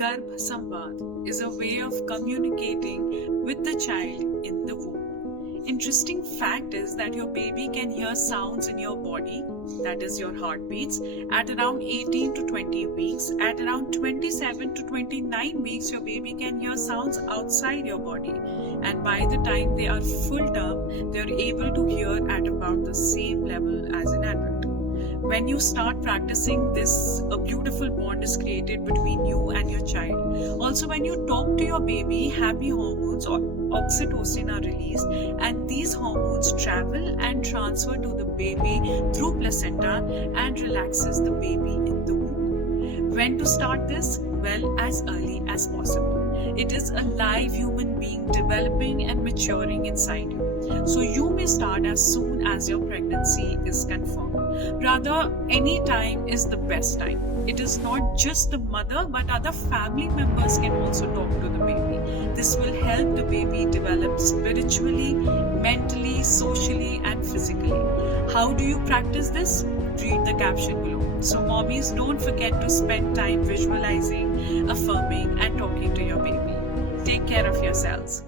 Garbha Samvaad is a way of communicating with the child in the womb. Interesting fact is that your baby can hear sounds in your body, that is your heartbeats, at around 18 to 20 weeks. At around 27 to 29 weeks, your baby can hear sounds outside your body. And by the time they are full term, they are able to hear at about the same level as an adult. When you start practicing this, a beautiful bond is created between you and your child. Also, when you talk to your baby, happy hormones or oxytocin are released, and these hormones travel and transfer to the baby through placenta and relaxes the baby in the womb. When to start this? Well, as early as possible. It is a live human being developing and maturing inside you. So you may start as soon as your pregnancy is confirmed. Rather, any time is the best time. It is not just the mother, but other family members can also talk to the baby. This will help the baby develop spiritually, mentally, socially, and physically. How do you practice this? Read the caption below. So mommies, don't forget to spend time visualizing, affirming, and talking to your baby. Take care of yourselves.